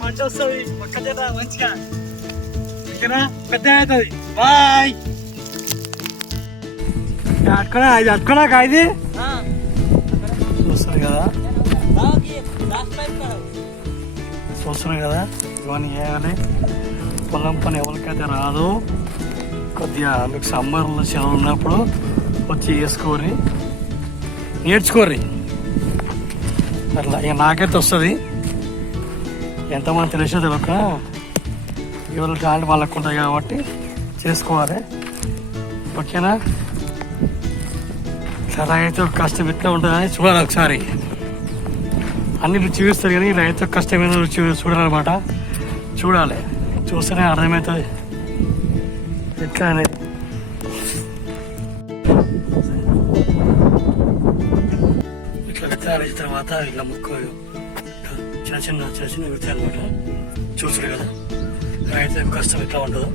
మంచి వస్తుంది ఒక్క చేత మంచిగా ఓకేనా పెద్ద అవుతుంది బాయ్ అట్టుకున్నా ఇది అట్టుకున్నాక ఇది చూస్తారు కదా చూస్తున్నారు కదా? ఇవన్నీ చేయాలి. పొలం పని ఎవరికైతే రాదు కొద్దిగా మీకు సమ్మర్లో సెలవు ఉన్నప్పుడు వచ్చి వేసుకోరి నేర్చుకోరి అట్లా ఇక నాకైతే వస్తుంది. ఎంతమంది తెలిసో తెలియక ఎవరు టాలెంట్ వాళ్ళకు ఉంటుంది కాబట్టి చేసుకోవాలి. ఓకేనా? సరే అయితే కష్టం ఎట్లా ఉంటుందని చూడాలి ఒకసారి. అన్ని రుచి చూస్తారు కానీ రైతు కష్టమైన రుచి చూడాలన్నమాట. చూడాలి. చూస్తేనే అర్థమవుతుంది ఎట్లా అనేది. ఇట్లా విత్తనాలు తర్వాత ఇట్లా ముక్క చిన్న చిన్న చిన్న చిన్న విత్తనాలు అనమాట చూసారు కదా. రైతు కష్టం ఎట్లా ఉంటుందో.